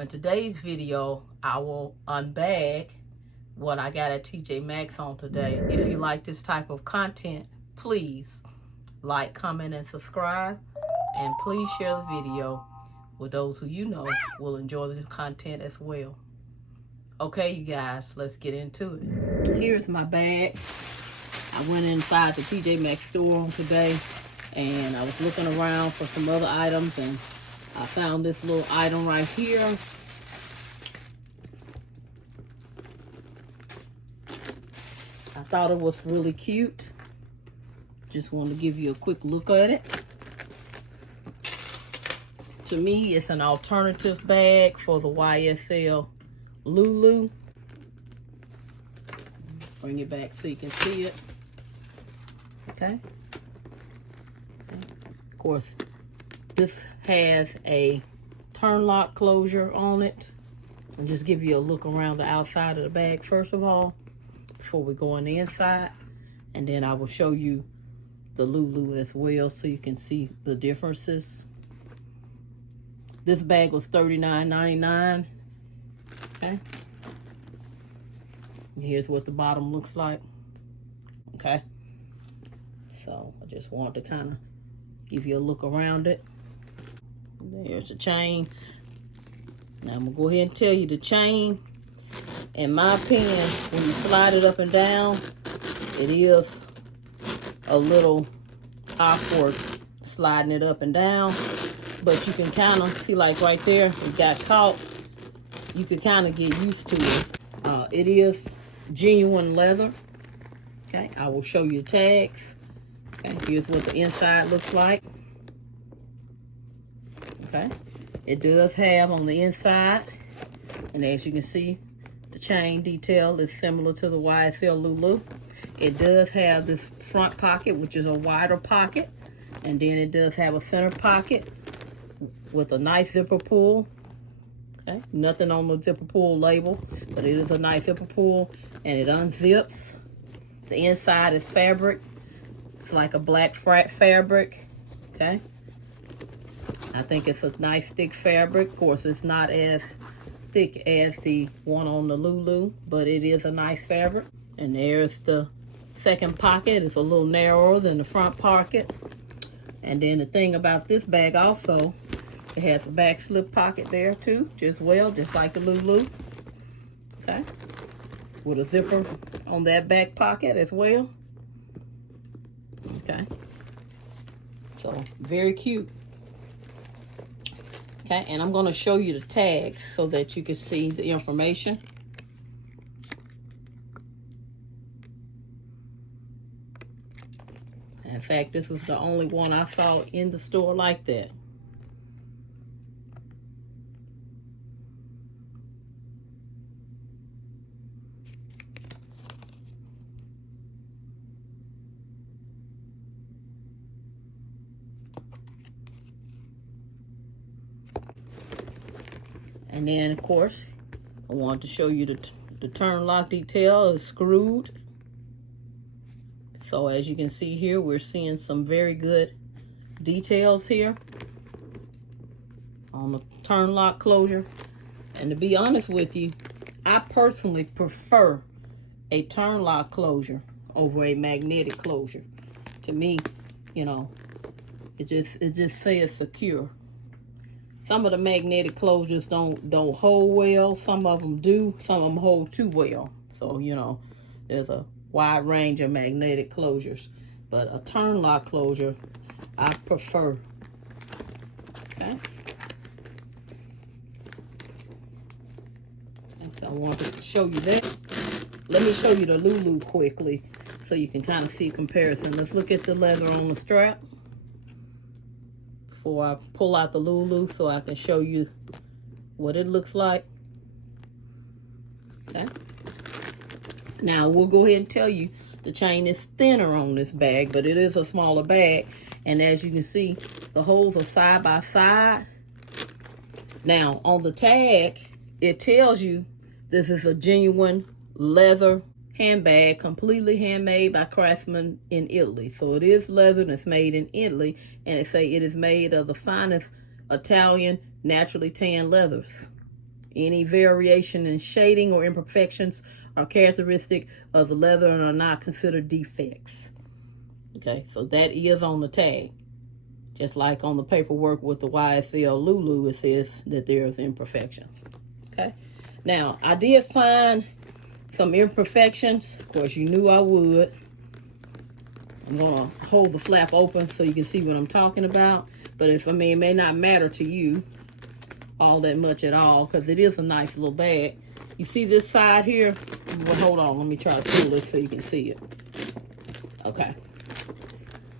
In today's video, I will unbag what I got at Tjmax on today. If you like this type of content, please like, comment, and subscribe. And please share the video with those who you know will enjoy the content as well. Okay, you guys, let's get into it. Here's my bag. I went inside the Tjmax store on today, and I was looking around for some other items, and I found this little item right here. I thought it was really cute. Just wanted to give you a quick look at it. To me, it's an alternative bag for the YSL Lulu. Bring it back so you can see it. Okay. Of course, this has a turn lock closure on it. And just give you a look around the outside of the bag first of all, before we go on the inside. And then I will show you the Lulu as well so you can see the differences. This bag was $39.99. Okay. And here's what the bottom looks like. Okay. So I just wanted to kind of give you a look around it. There's the chain. Now I'm gonna go ahead and tell you the chain. In my opinion, when you slide it up and down, it is a little awkward sliding it up and down. But you can kind of see, like right there, it got caught. You could kind of get used to it. It is genuine leather. Okay, I will show you the tags. Okay, here's what the inside looks like. Okay, it does have on the inside, and as you can see, the chain detail is similar to the YSL Lulu. It does have this front pocket, which is a wider pocket, and then it does have a center pocket with a nice zipper pull. Okay, nothing on the zipper pull label, but it is a nice zipper pull, and it unzips. The inside is fabric. It's like a black fabric. Okay, I think it's a nice thick fabric. Of course, it's not as thick as the one on the Lulu, but it is a nice fabric. And there's the second pocket. It's a little narrower than the front pocket. And then the thing about this bag also, it has a back slip pocket there too, just like the Lulu. Okay, with a zipper on that back pocket as well. Okay, so very cute. Okay, and I'm going to show you the tags so that you can see the information. In fact, this was the only one I saw in the store like that. And then, of course, I wanted to show you the turn lock detail is screwed. So as you can see here, we're seeing some very good details here on the turn lock closure. And to be honest with you, I personally prefer a turn lock closure over a magnetic closure. To me, you know, it just says secure. Some of the magnetic closures don't hold well. Some of them do. Some of them hold too well. So, you know, there's a wide range of magnetic closures. But a turn lock closure, I prefer. Okay. And so I wanted to show you that. Let me show you the Lulu quickly so you can kind of see a comparison. Let's look at the leather on the strap before I pull out the Lulu so I can show you what it looks like. Okay. Now, we'll go ahead and tell you the chain is thinner on this bag, but it is a smaller bag. And as you can see, the holes are side by side. Now, on the tag, it tells you this is a genuine leather handbag, completely handmade by craftsmen in Italy. So it is leather and it's made in Italy, and it say it is made of the finest Italian naturally tanned leathers. Any variation in shading or imperfections are characteristic of the leather and are not considered defects. Okay, so that is on the tag. Just like on the paperwork with the YSL Lulu, it says that there's imperfections. Okay, now I did find some imperfections. Of course, you knew I would. I'm gonna hold the flap open so you can see what I'm talking about. But it may not matter to you all that much at all, because it is a nice little bag. You see this side here? Well, hold on, let me try to pull this so you can see it. Okay,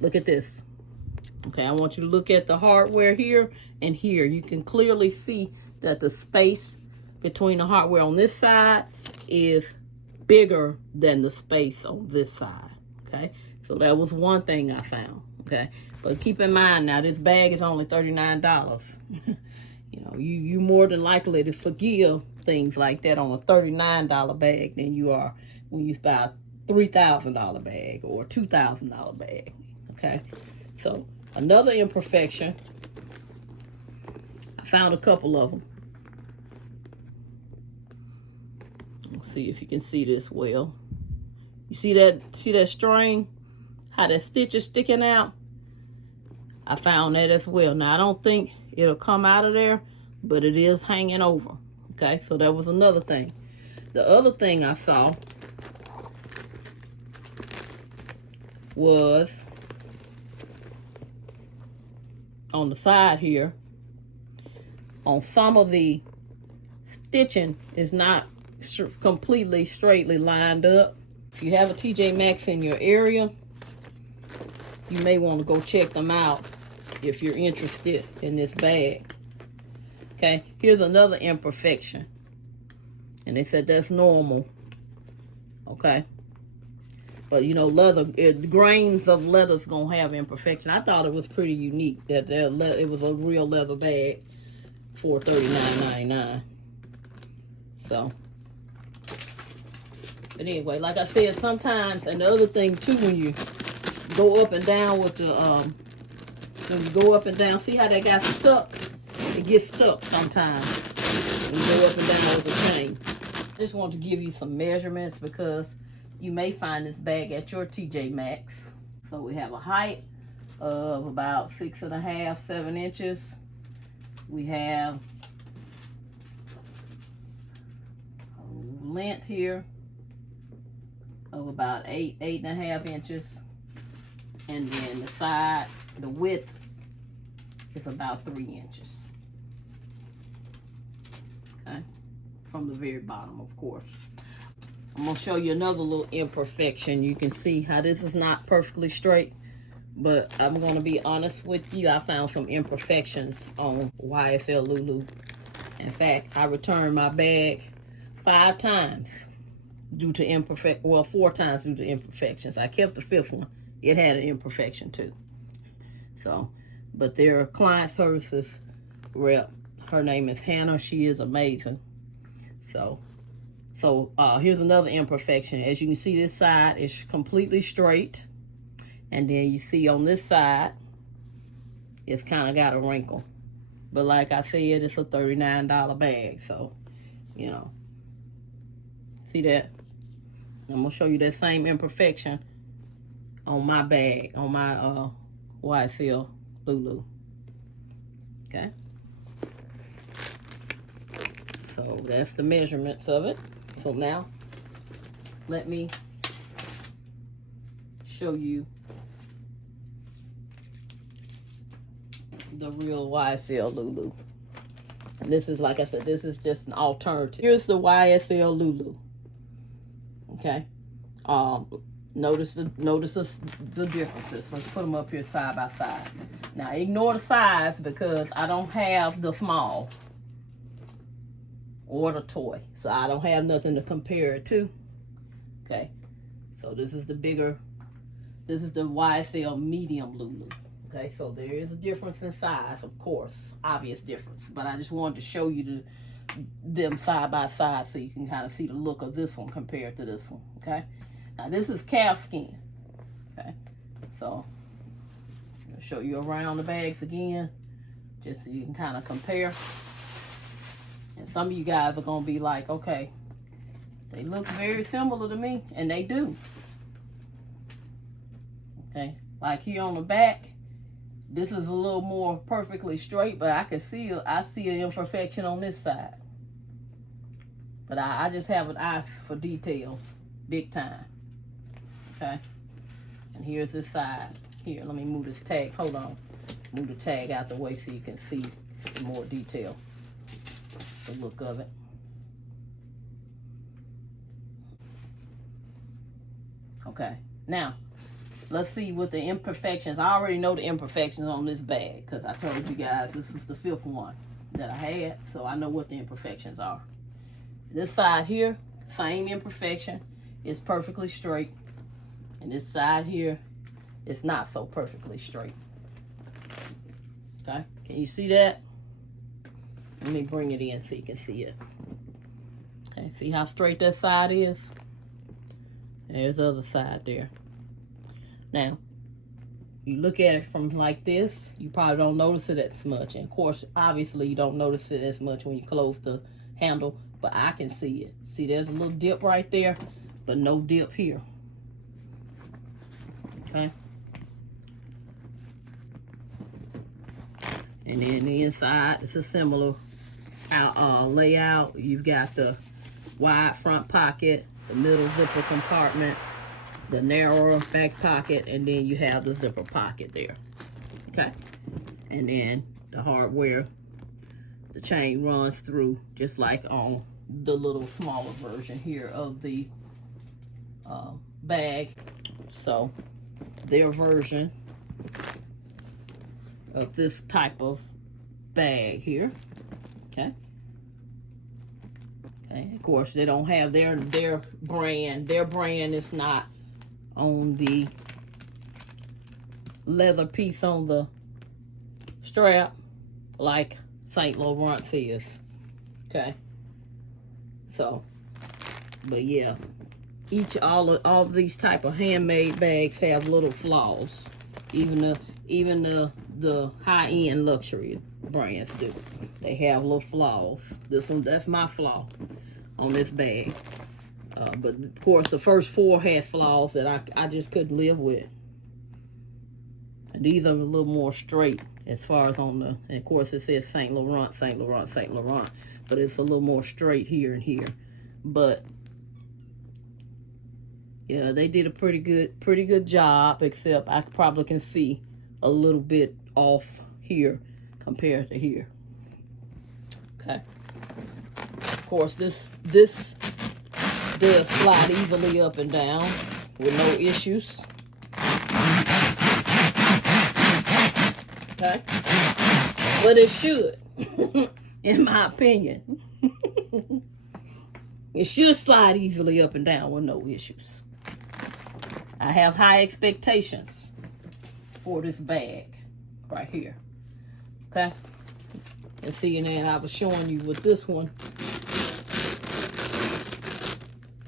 look at this. Okay, I want you to look at the hardware here and here. You can clearly see that the space between the hardware on this side is bigger than the space on this side. Okay, so that was one thing I found. Okay, but keep in mind now, this bag is only $39. You know, you more than likely to forgive things like that on a $39 bag than you are when you buy a $3,000 bag or a $2,000 bag. Okay, so another imperfection, I found a couple of them. Let's see if you can see this well. You see that string, how that stitch is sticking out? I found that as well. Now, I don't think it'll come out of there, but it is hanging over. Okay, so that was another thing. The other thing I saw was on the side here, on some of the stitching is not completely straightly lined up. If you have a Tjmax in your area, you may want to go check them out if you're interested in this bag. Okay, here's another imperfection. And they said that's normal. Okay. But you know, leather, grains of leather's gonna have imperfection. I thought it was pretty unique that it was a real leather bag for $39.99. So, but anyway, like I said, sometimes, and the other thing too, when you go up and down with the, when you go up and down, see how that got stuck? It gets stuck sometimes when you go up and down with the chain. I just want to give you some measurements because you may find this bag at your Tjmax. So we have a height of about 6.5, 7 inches. We have a length here of about 8.5 inches. And then the side, the width is about 3 inches. Okay, from the very bottom, of course. I'm gonna show you another little imperfection. You can see how this is not perfectly straight, but I'm gonna be honest with you. I found some imperfections on YSL Lulu. In fact, I returned my bag 5 times due to 4 times due to imperfections. I kept the 5th one. It had an imperfection too. So, but their client services rep, her name is Hannah. She is amazing. So here's another imperfection. As you can see, this side is completely straight. And then you see on this side, it's kind of got a wrinkle. But like I said, it's a $39 bag. So, you know, see that? I'm going to show you that same imperfection on my bag, on my YSL Lulu. Okay? So that's the measurements of it. So now, let me show you the real YSL Lulu. And this is, like I said, this is just an alternative. Here's the YSL Lulu. Okay. Notice the differences. Let's put them up here side by side. Now ignore the size because I don't have the small or the toy, so I don't have nothing to compare it to. Okay, so this is the bigger. This is the YSL medium Lulu. Okay, so there is a difference in size, of course, obvious difference. But I just wanted to show you them side by side so you can kind of see the look of this one compared to this one. Okay. Now this is calf skin. Okay, so I'll show you around the bags again, just so you can kind of compare. And some of you guys are going to be like, okay, they look very similar to me, and they do. Okay, like here on the back, this is a little more perfectly straight, but I see an imperfection on this side. But I just have an eye for details, big time. Okay, and here's this side. Here, let me move this tag. Hold on, move the tag out the way so you can see more detail, the look of it. Okay, now let's see what the imperfections. I already know the imperfections on this bag because I told you guys this is the 5th one that I had, so I know what the imperfections are. This side here, same imperfection, is perfectly straight, and this side here is not so perfectly straight. Okay, can you see that? Let me bring it in so you can see it. Okay, see how straight that side is? There's the other side there. Now, you look at it from like this, you probably don't notice it as much. And of course, obviously, you don't notice it as much when you close the handle, but I can see it. See, there's a little dip right there, but no dip here. Okay. And then the inside, it's a similar layout. You've got the wide front pocket, the middle zipper compartment, the narrower back pocket, and then you have the zipper pocket there. Okay, and then the hardware, the chain runs through just like on the little smaller version here of the bag. So their version of this type of bag here. Okay. Okay, of course they don't have their brand. Their brand is not on the leather piece on the strap like St. Laurent's is. Okay, so, but yeah, all of these type of handmade bags have little flaws. Even the high-end luxury brands do. They have little flaws. This one, that's my flaw on this bag. But of course, the first 4 had flaws that I just couldn't live with. And these are a little more straight as far as on the, and of course it says St. Laurent, St. Laurent, St. Laurent. But it's a little more straight here and here. But yeah, they did a pretty good job, except I probably can see a little bit off here compared to here. Okay. Of course, this does slide easily up and down with no issues. Okay. But it should, in my opinion. It should slide easily up and down with no issues. I have high expectations for this bag right here. Okay. And see, and then I was showing you with this one,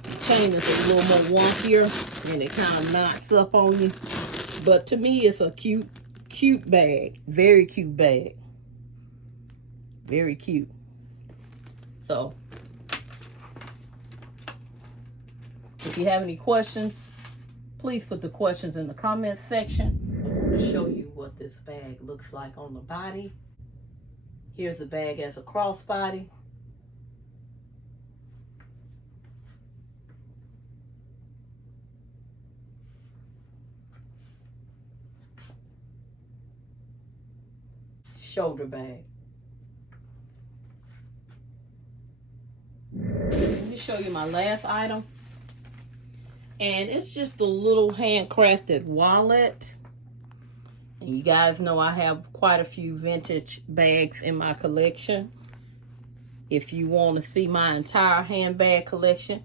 the chain is a little more wonkier and it kind of knocks up on you. But to me, it's a cute bag. Very cute bag. Very cute. So, if you have any questions, please put the questions in the comments section. I'm going to show you what this bag looks like on the body. Here's the bag as a crossbody. Shoulder bag. Let me show you my last item. And it's just a little handcrafted wallet. And you guys know I have quite a few vintage bags in my collection. If you want to see my entire handbag collection,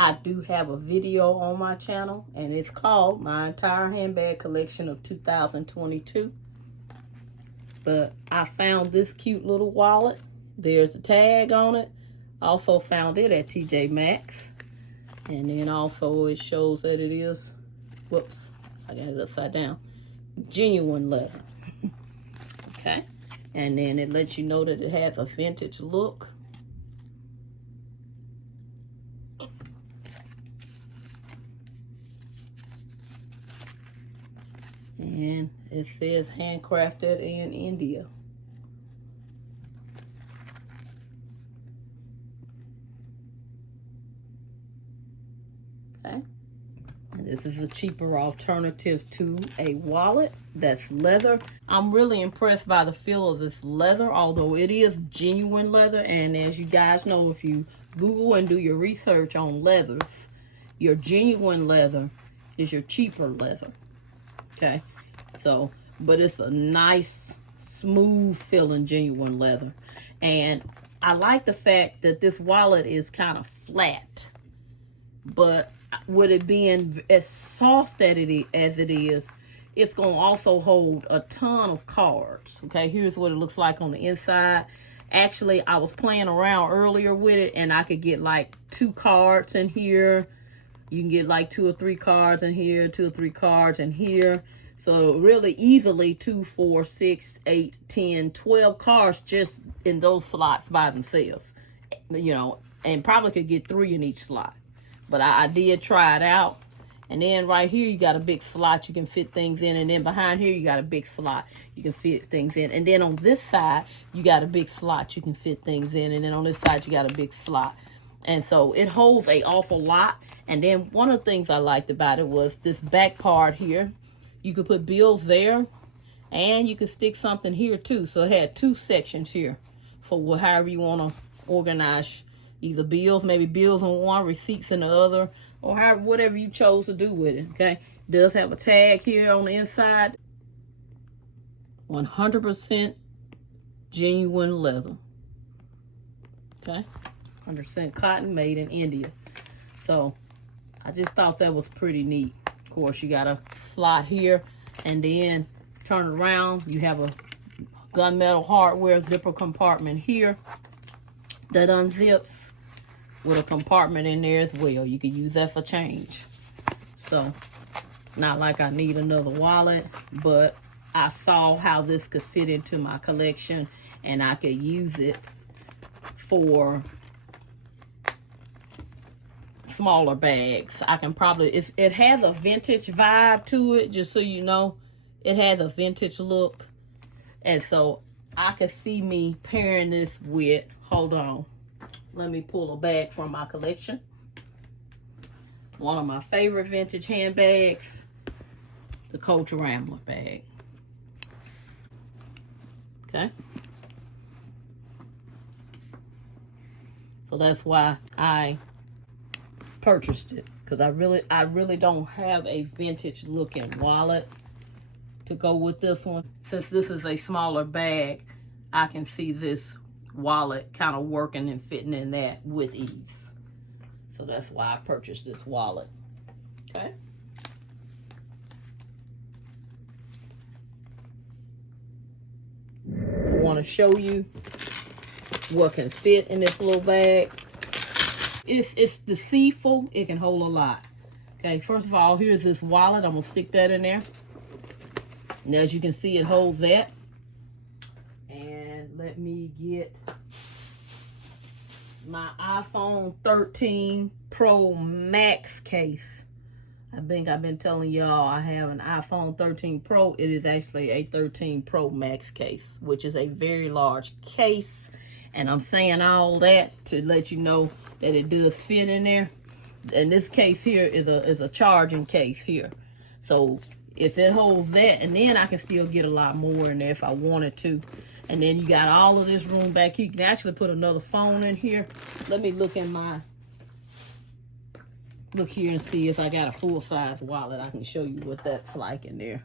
I do have a video on my channel. And it's called My Entire Handbag Collection of 2022. But I found this cute little wallet. There's a tag on it. Also found it at Tjmax. And then also it shows that it is, whoops, I got it upside down, genuine leather. Okay. And then it lets you know that it has a vintage look. And it says handcrafted in India. Okay. And this is a cheaper alternative to a wallet that's leather. I'm really impressed by the feel of this leather, although it is genuine leather. And as you guys know, if you Google and do your research on leathers, your genuine leather is your cheaper leather. Okay. So, but it's a nice, smooth feeling genuine leather. And I like the fact that this wallet is kind of flat. But with it being as soft as it is, it's going to also hold a ton of cards. Okay, here's what it looks like on the inside. Actually, I was playing around earlier with it, and I could get like 2 cards in here. You can get like 2 or 3 cards in here, 2 or 3 cards in here. So really easily 2, 4, 6, 8, 10, 12 cards just in those slots by themselves. You know, and probably could get 3 in each slot. But I did try it out. And then right here, you got a big slot you can fit things in. And then behind here, you got a big slot you can fit things in. And then on this side, you got a big slot you can fit things in. And then on this side, you got a big slot. And so it holds an awful lot. And then one of the things I liked about it was this back part here. You could put bills there. And you could stick something here too. So it had 2 sections here for however you want to organize either bills, maybe bills in one, receipts in the other, or however, whatever you chose to do with it, okay? It does have a tag here on the inside. 100% genuine leather, okay? 100% cotton made in India. So I just thought that was pretty neat. Of course, you got a slot here, and then turn it around. You have a gunmetal hardware zipper compartment here that unzips, with a compartment in there as well. You can use that for change. So, not like I need another wallet, but I saw how this could fit into my collection, and I could use it for smaller bags. I can probably, it has a vintage vibe to it, just so you know. It has a vintage look. And so, I could see me pairing this with, hold on. Let me pull a bag from my collection. One of my favorite vintage handbags, the Coach Rambler bag. Okay. So that's why I purchased it, because I really don't have a vintage looking wallet to go with this one. Since this is a smaller bag, I can see this wallet kind of working and fitting in that with ease. So that's why I purchased this wallet. Okay. I want to show you what can fit in this little bag. It's deceitful. It can hold a lot. Okay, first of all, here's this wallet. I'm gonna stick that in there. And as you can see, it holds that. Let me get my iPhone 13 Pro Max case. I think I've been telling y'all I have an iPhone 13 Pro. It is actually a 13 Pro Max case, which is a very large case. And I'm saying all that to let you know that it does fit in there. And this case here is a charging case here. So if it holds that, and then I can still get a lot more in there if I wanted to. And then you got all of this room back here. You can actually put another phone in here. Let me look here and see if I got a full-size wallet. I can show you what that's like in there,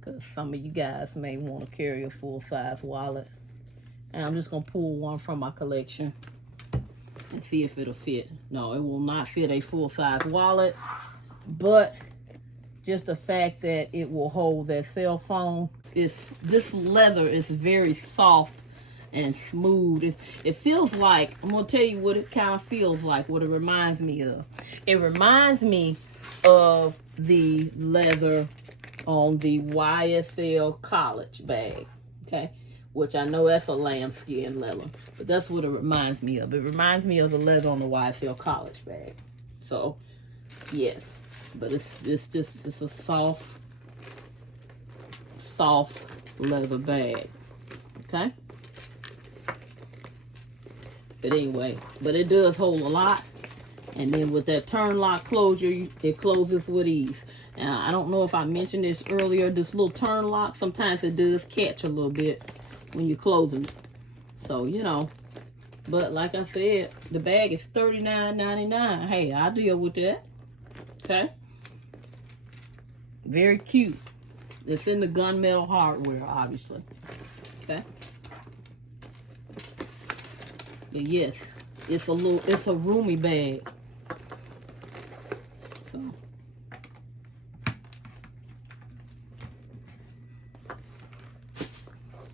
because some of you guys may want to carry a full-size wallet. And I'm just going to pull one from my collection and see if it'll fit. No, it will not fit a full-size wallet, but just the fact that it will hold that cell phone. This leather is very soft and smooth. It feels like, I'm going to tell you what it kind of feels like, what it reminds me of. It reminds me of the leather on the YSL college bag, okay? Which I know that's a lambskin leather, but that's what it reminds me of. It reminds me of the leather on the YSL college bag. So, yes, but it's a soft soft leather bag. Okay. But anyway, but it does hold a lot. And then with that turn lock closure, it closes with ease. Now, I don't know if I mentioned this earlier, this little turn lock, sometimes it does catch a little bit when you're closing it. So, you know, but like I said, the bag is $39.99. Hey, I'll deal with that. Okay. Very cute. It's in the gunmetal hardware, obviously. Okay. But yes, it's a roomy bag. So.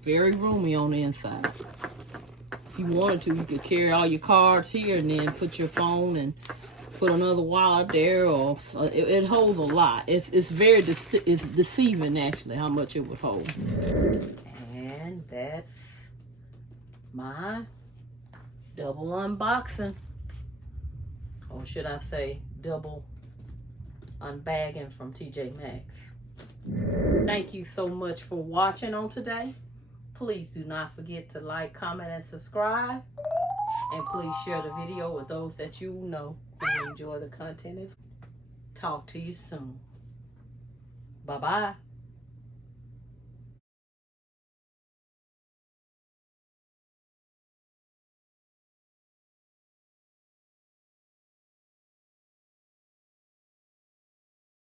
Very roomy on the inside. If you wanted to, you could carry all your cards here and then put your phone and put another wallet there, or it holds a lot. It's very it's deceiving actually how much it would hold. And that's my double unboxing, or should I say double unbagging from Tjmax. Thank you so much for watching on today. Please do not forget to like, comment, and subscribe. And please share the video with those that you know who enjoy the content. Talk to you soon. Bye-bye.